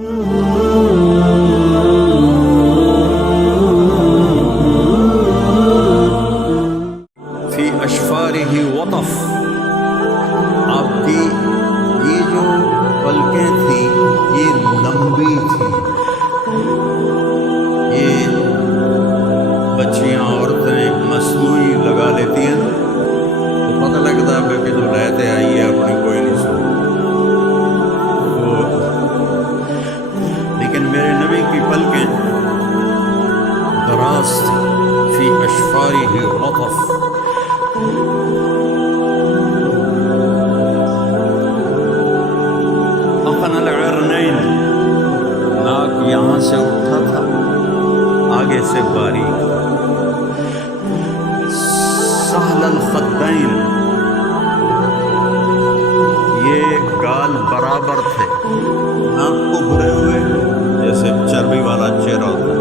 فی اشفارہ وطف، آپ کی یہ جو پلکیں تھیں یہ لمبی تھیں. یہ بچیاں عورتیں مصنوعی لگا لیتی ہیں تو پتہ لگتا ہے کہ جو لہتے آئی ہے اپنی کوئی نہیں سنی. لیکن میرے نبی کی پلکیں دراز تھی. فی اشفارہ وطف، اقن العرنین، ناک یہاں سے اٹھا تھا آگے سے باریک. سہل الخدین، یہ گال برابر تھے، نہ ابھرے ہوئے جیسے چربی والا چہرہ ہوتا ہے،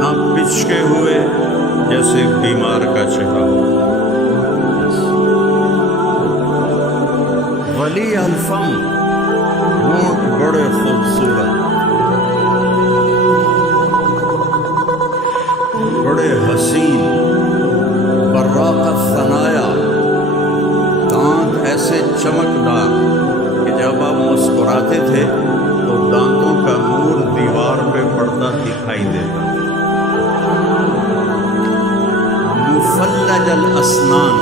نہ پچکے ہوئے جیسے بیمار کا چہرہ ہوتا ہے. ولی الفم، ہونٹ بڑے خوبصورت، بڑے حسین. براق الثنایا، دانت ایسے چمکدار کہ جب آپ مسکراتے تھے تو دانتوں کا نور دیوار پہ پڑتا دکھائی دیتا. مفلج الاسنان،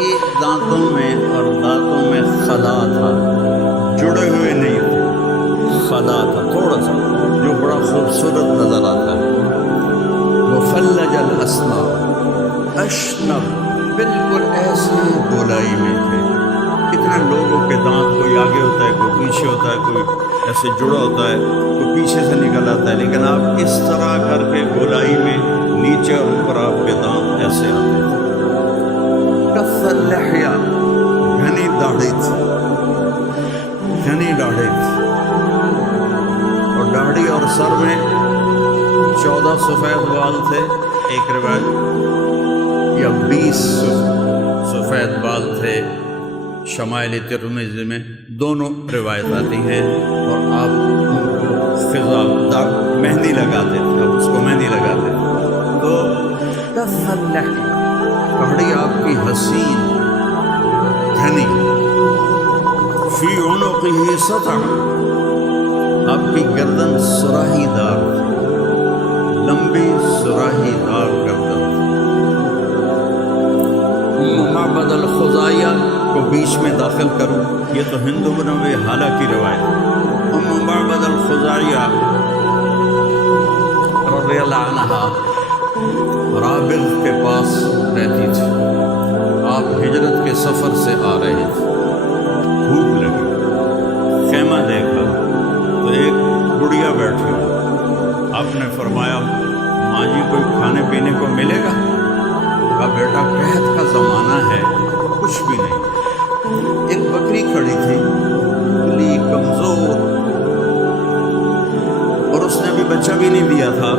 یہ دانتوں میں اور دانتوں میں خلا تھا، جڑے ہوئے نہیں تھے، خلا تھا تھوڑا سا جو بڑا خوبصورت نظر آتا ہے. مفلج الاسنان، اشنب، بالکل ایسے گولائی میں تھے. اتنے لوگوں کے دانت کوئی آگے ہوتا ہے، کوئی پیچھے ہوتا ہے، کوئی ایسے جڑا ہوتا ہے، کوئی پیچھے سے نکل آتا ہے، لیکن آپ اس طرح کر کے گولائی میں نیچے اور اوپر آپ کے دانت ایسے آتے تھے. کث اللحیہ، گھنی داڑھی تھی، گھنی داڑھی تھی، اور داڑھی اور سر میں 14 سفید بال تھے ایک روایت، یا 20 سفید بال تھے شمائل ترمذی میں، دونوں روایت آتی ہیں. اور آپ ان کو فضا مہندی لگاتے تھے، آپ اس کو مہندی لگاتے تھے. تو کث اللحیہ، داڑھی آپ کی حسین گھنی. فی عنقہ سطع، آپ کی گردن سراہی دار تھی، لمبی سراہی دار گردن. ام معبد الخزاعیہ کو بیچ میں داخل کروں، یہ تو ہند بن ابی حالہ کی روایت. ام معبد الخزاعیہ رضی اللہ عنہا رابغ کے پاس رہتی تھی. آپ ہجرت کے سفر سے آ رہے تھے، بھوک لگی، خیمہ دیکھا تو ایک بڑھیا بیٹھی ہوئی. آپ نے فرمایا ماں جی کوئی کھانے پینے کو ملے گا؟ کہا بیٹا قحط کا زمانہ ہے، کچھ بھی نہیں. ایک بکری کھڑی تھی، بلی کمزور، اور اس نے ابھی بچہ بھی نہیں دیا تھا.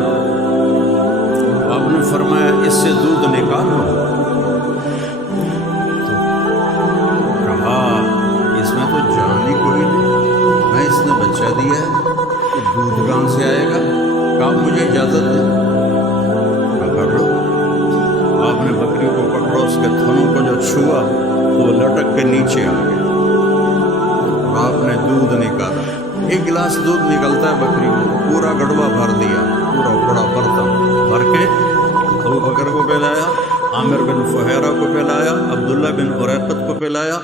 آپ نے فرمایا اس سے دودھ نکالو. تو کہا اس میں تو جان ہی کوئی نہیں، نہ اس نے بچہ دیا ہے، تو دودھ کہاں سے آئے گا؟ کہا مجھے اجازت دیں. کر لو. آپ نے بکری کو پکڑا، اس کے تھنوں کو جو چھوا تو وہ لٹک کے نیچے آ گیا. آپ نے دودھ نکالا، ایک گلاس دودھ نکلتا ہے بکری کو، پورا گڑوا بھر دیا، پورا بڑا برتن بھر کے ابو بکر کو پلایا، عامر بن فہیرہ کو پلایا، عبداللہ بن اریقط کو پلایا،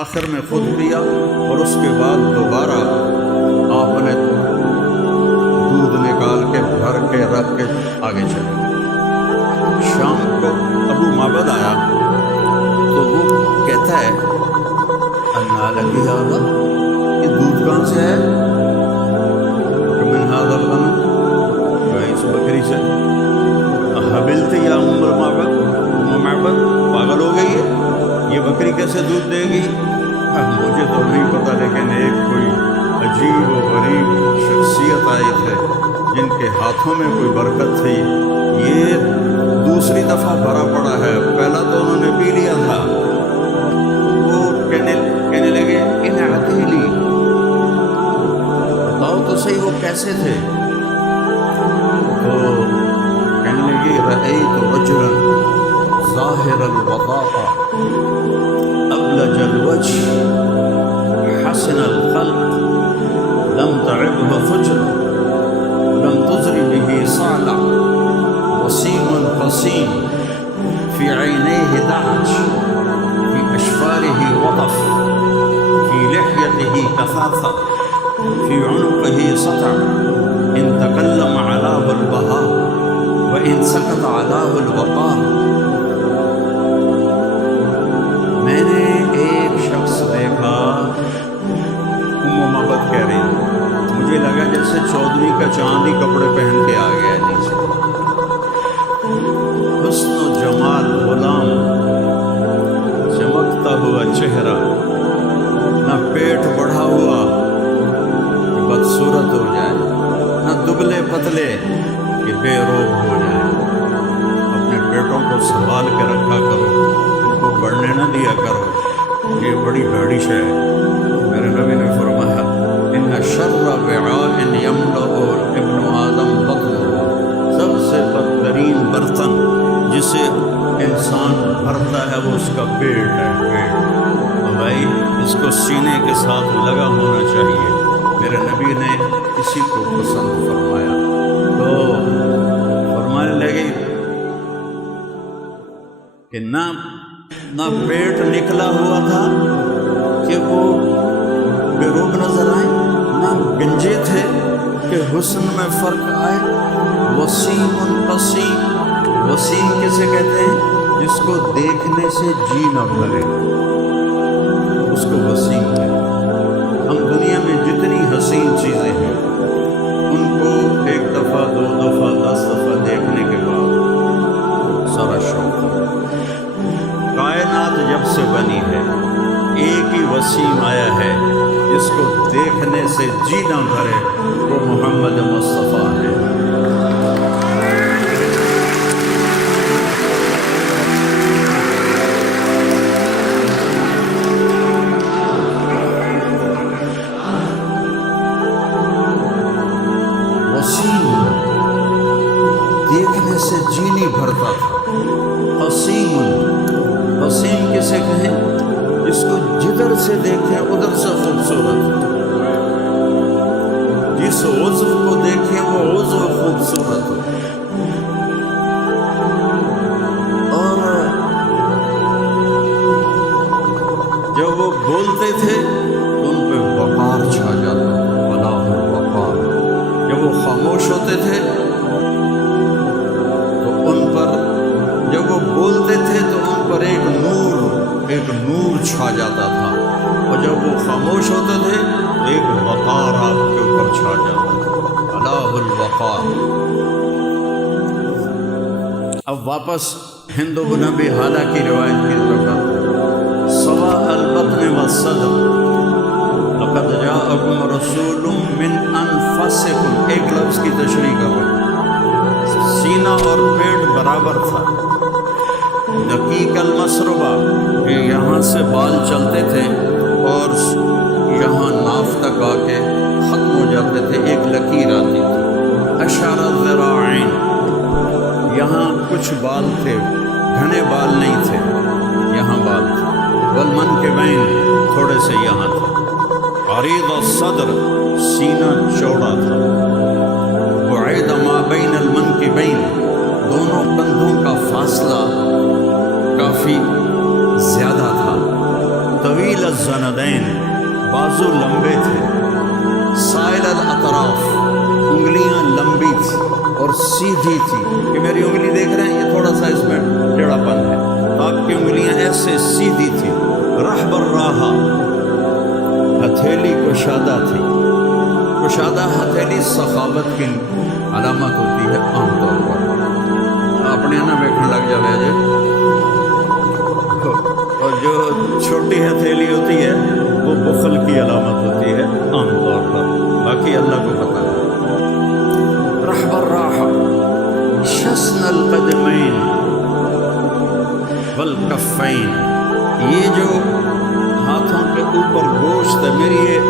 آخر میں خود پیا. اور اس کے بعد دوبارہ آپ نے دودھ نکال کے بھر کے رکھ کے آگے چلے. شام کو ابو معبد آیا تو وہ کہتا ہے انا لکی ھذا، یہ دودھ کہاں سے ہے؟ من ھذا الغنم، اس بکری سے. حبلت یا ام معبد، پاگل ہو گئی ہے، یہ بکری کیسے دودھ دے گی؟ مجھے تو نہیں پتہ، لیکن ایک کوئی عجیب و غریب شخصیت آئی تھے جن کے ہاتھوں میں کوئی برکت تھی. یہ دوسری دفعہ بھرا پڑا ہے، پہلا تو انہوں نے پی لیا تھا. وہ کہنے لگے ان عتیلی، بتاؤ تو صحیح وہ کیسے تھے؟ تو کہنے لگی رأیت رجلا ظاہر الوضاء ابلج الوجه حسن الخلق لم تعبه فجر لم تزر به صالع وسيم قصيم في عينيه دعج في أشفاره وطف في لحيته كثاثة في عنقه سطع إن تكلم علاه البهاء وإن سكت علاه الوقار. میں نے ایک شخص دیکھا، ام محبت کہہ رہی ہیں، مجھے لگا جیسے چودھری کا چاندی کپڑے پہن کے آ گیا نیچے. حسن و جمال غلام، چمکتا ہوا چہرہ، نہ پیٹ بڑھا ہوا کہ بدصورت ہو جائے، نہ دبلے پتلے کہ بے روب ہو جائے. اپنے پیٹوں کو سنبھال کے رکھا کرو، ان کو بڑھنے نہ دیا کرو، یہ بڑی بھاڑی شے ہے. میرے نبی نے فرمایا ان شر وعاء یملأ ابن آدم بطنہ، سب سے بدترین برتن جسے انسان بھرتا ہے وہ اس کا پیٹ ہے. پیٹ تو بھائی اس کو سینے کے ساتھ لگا ہونا چاہیے. میرے نبی نے اسی کو پسند فرمایا. تو فرمانے لگے کہ نہ پیٹ نکلا ہوا تھا کہ وہ بے روب نظر آئے، نہ گنجے تھے کہ حسن میں فرق آئے. وسیم قصیم، وسیم کسے کہتے ہیں؟ جس کو دیکھنے سے جی نہ بھرے، اس کو وسیم ہے. ہم دنیا میں جتنی حسین چیزیں ہیں ان کو ایک دفعہ، دو دفعہ، 10 دفعہ دیکھنے کے بعد سارا شوق ہے. کائنات جب سے بنی ہے ایک ہی وسیم آیا ہے جس کو دیکھنے سے جی نہ بھرے، وہ محمد مصطفیٰ ہے. وسیم دیکھنے سے جی نہیں بھرتا تھا. قصیم، قصیم کسے کہیں؟ جس کو جدھر سے دیکھیں ادھر سے خوبصورت، جس عضو کو دیکھیں وہ عضو خوبصورت. اور جب وہ بولتے تھے تو ان پہ وقار چھا جاتا تھا، بلاغ وقار. جب وہ خاموش ہوتے تھے تو ان پر، جب وہ بولتے تھے تو ان پر ایک نور چھا جاتا تھا، اور جب وہ خاموش ہوتے تھے تو ایک وقار آپ کے اوپر چھا جاتا تھا. الہ الوقار. اب واپس ہند بن ابی حالہ کی روایت کی طرف آتے ہیں. سواء البطن والصدر لقد جاءکم رسول من انفسکم. ایک لفظ کی تشریح کرو. سینہ اور پیٹ برابر تھا. دقیق المسربہ، کہ یہاں سے بال چلتے تھے اور یہاں ناف تک آ کے ختم ہو جاتے تھے، ایک لکیر آتی تھی. اشار الذراعین، یہاں کچھ بال تھے، گھنے بال نہیں تھے، یہاں بال تھے. والمنکبین، تھوڑے سے یہاں تھے. عریض الصدر، سینہ چوڑا تھا. بعید ما بین المنکبین، دونوں کندھوں کا فاصلہ کافی زیادہ تھا. طویل الزندین، بازو لمبے تھے. سائل الاطراف، انگلیاں لمبی تھی اور سیدھی تھی. کہ میری انگلی دیکھ رہے ہیں، یہ تھوڑا سا اس میں ٹیڑھا پن ہے، آپ کی انگلیاں ایسے سیدھی تھی. رحب الراحہ، ہتھیلی کشادہ تھی. کشادہ ہتھیلی سخاوت کی علامت ہوتی ہے عام طور پر. اپنے نہ بیٹھنے لگ جائے جائے. اور جو چھوٹی ہتھیلی ہوتی ہے وہ بخل کی علامت ہوتی ہے عام طور پر، باقی اللہ کو پتہ ہے. رحب الراحہ، شسن القدمین والکفین، یہ جو ہاتھوں کے اوپر گوشت ہے، میری یہ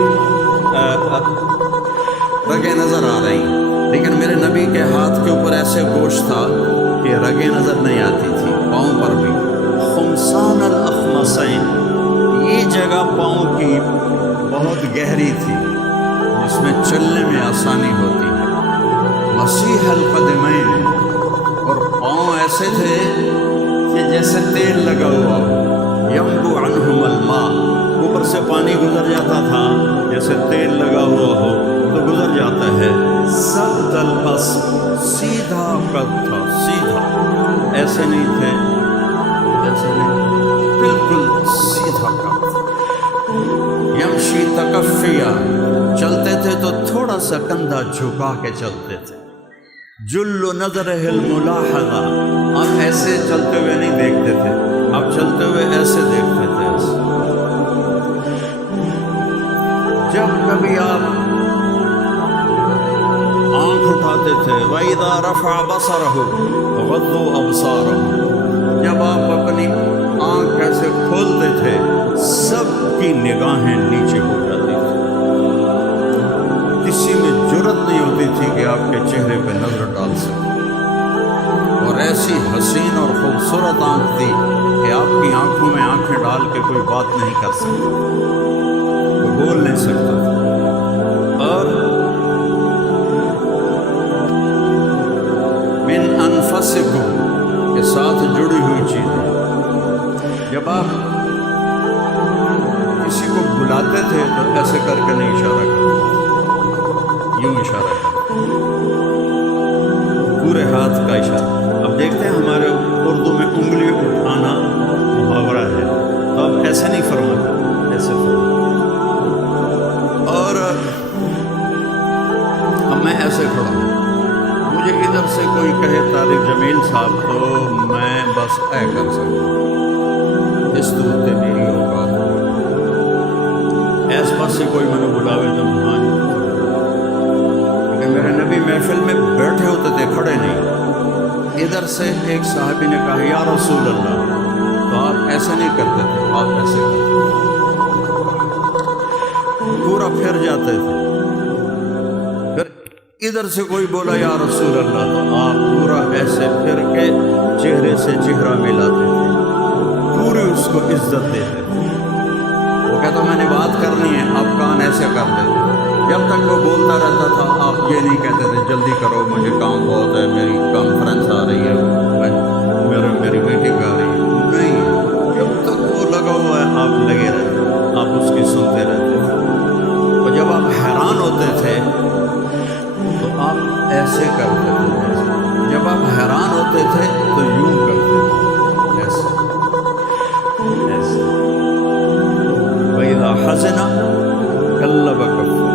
کے اوپر ایسے گوشت تھا کہ رگیں نظر نہیں آتی تھی، پاؤں پر بھی۔ خمسان الاخمصین، یہ جگہ پاؤں کی بہت گہری تھی جس میں چلنے میں آسانی ہوتی ہے۔ مسیح القدمین، اور پاؤں ایسے تھے کہ جیسے تیل لگا ہوا ہو، ینبو عنہم الماء، اوپر سے پانی گزر جاتا تھا جیسے تیل لگا ہوا ہو تو گزر جاتا ہے۔ سد القصر، سیدھا قد تھا، سیدھا، ایسے نہیں تھے، ایسے نہیں، بالکل سیدھا قد تھا۔ یمشی تکفیا، چلتے تھے تو تھوڑا سا کندھا جھکا کے چلتے تھے۔ جل نظرہ الملاحظہ، آپ ایسے چلتے ہوئے نہیں دیکھتے تھے، آپ چلتے ہوئے ایسے دیکھتے تھے، ایسے۔ جب کبھی آپ آنکھ اٹھاتے تھے، وَإِذَا رَفَعَ بَصَرَهُ غَضُّوا أَبْصَارَهُمْ، جب آپ اپنی آنکھ ایسے کھولتے تھے سب کی نگاہیں نیچے ہو جاتی تھی، کسی میں جرت نہیں ہوتی تھی کہ آپ کے چہرے پہ نظر ڈال سکے، اور ایسی حسین اور خوبصورت آنکھ تھی کہ آپ کی آنکھوں میں آنکھیں ڈال کے کوئی بات نہیں کر سکتا، کوئی بول نہیں سکتا تھا۔ اور من انفسکم کے ساتھ جڑی ہوئی چیزیں، جب آپ کسی کو بلاتے تھے تو ایسے کر کے نہیں اشارہ کرتے، یوں اشارہ کرتے، پورے ہاتھ کا اشارہ۔ اب دیکھتے ہیں ہمارے اردو میں انگلی اٹھانا محاورہ ہے، تو اب ایسے نہیں فرماتے، ایسے فرماتے۔ اور اب میں ایسے کھڑا ہوں، مجھے ادھر سے کوئی کہے طارق جمیل صاحب تو میں بس اے کر سکتا ہوں، اس دور تے میری اوقات ایس پاس سے کوئی میں نے بلاوے تو مان، لیکن میرے نبی محفل میں بیٹھے ہوتے تھے، کھڑے نہیں۔ ادھر سے ایک صحابی نے کہا یا رسول اللہ، تو آپ ایسے نہیں کرتے تھے، آپ ایسے کرتے تھے، پورا پھر جاتے تھے۔ پھر ادھر سے کوئی بولا یا رسول اللہ تو آپ پورا ایسے پھر کے چہرے سے چہرہ ملاتے تھے، پوری اس کو عزت دیتے تھے۔ وہ کہتا میں نے بات کرنی ہے، آپ کان ایسے کرتے تھے، جب تک وہ بولتا رہتا تھا آپ یہ نہیں کہتے تھے جلدی کرو مجھے کام بہت ہے، میری کانفرنس آ رہی ہے، میری میٹنگ آ رہی ہے، نہیں، جب تک وہ لگا ہوا ہے آپ لگے رہتے، آپ اس کی سنتے رہتے تھے۔ اور جب آپ حیران ہوتے تھے تو آپ ایسے کرتے تھے، جب آپ حیران ہوتے تھے تو یوں کرتے تھے، ایسے ایسے۔ وَإِذَا حَزِنَ قَلَّبَ كَفَّهُ،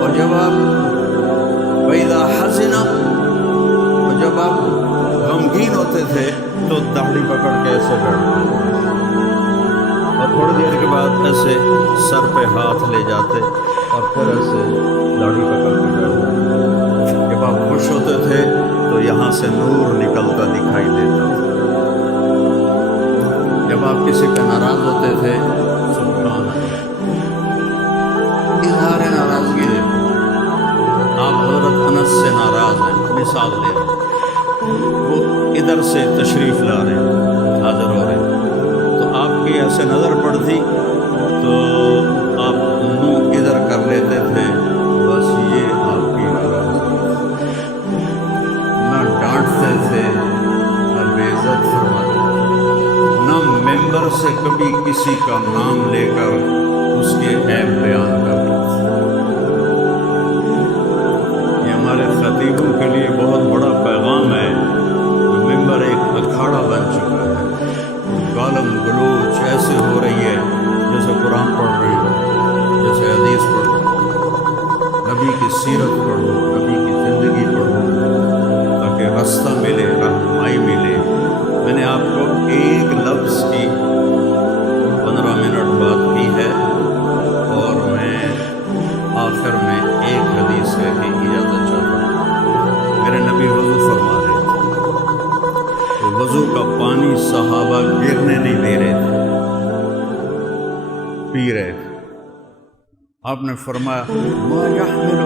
اور جب آپ وَإِذَا حَزِنَ، اور جب آپ غمگین ہوتے تھے تو داڑھی پکڑ کے ایسے بیٹھتے، اور تھوڑی دیر کے بعد ایسے سر پہ ہاتھ لے جاتے اور پھر ایسے داڑھی پکڑ کے بیٹھ جاتے۔ جب آپ خوش ہوتے تھے تو یہاں سے نور نکلتا دکھائی دیتا تھا، جب آپ کسی پہ ناراض ہوتے تھے سبحان اللہ، اظہار ناراضگی دیتے، آپ حضرت انس سے ناراض ہیں، مثال لے رہے ہیں، وہ ادھر سے تشریف لا رہے ہیں، حاضر ہو رہے ہیں، تو آپ کی ایسے نظر پڑتی تو آپ منہ ادھر کر لیتے تھے، بس یہ آپ کی ناراضگی، نہ ڈانٹتے تھے نہ بے عزت فرماتے تھے، نہ ممبر سے کبھی کسی کا نام لے کر اس کے عیب بیان کرتے تھے۔ یہ ہمارے خطیبوں کے لیے بہت بڑا پیغام ہے، ممبر ایک اکھاڑا بن چکا ہے، گالم گلوچ ایسے ہو رہی ہے جیسے قرآن پڑھ رہی ہو، جیسے حدیث پڑھ رہی ہو، نبی کی سیرت پڑھو، نبی کی زندگی پڑھو تاکہ راستہ ملے، رہنمائی ملے۔ میں نے آپ کو ایک لفظ کی 15 منٹ بات کی ہے، اور میں آخر میں ایک حدیث کہہ کے اجازت چاہتا ہوں۔ میرے نبی وضو فرما رہے تھے تو وضو کا پانی صحابہ گرنے نہیں دے رہے تھے، پی رہے تھے۔ آپ نے فرمایا ما يحمل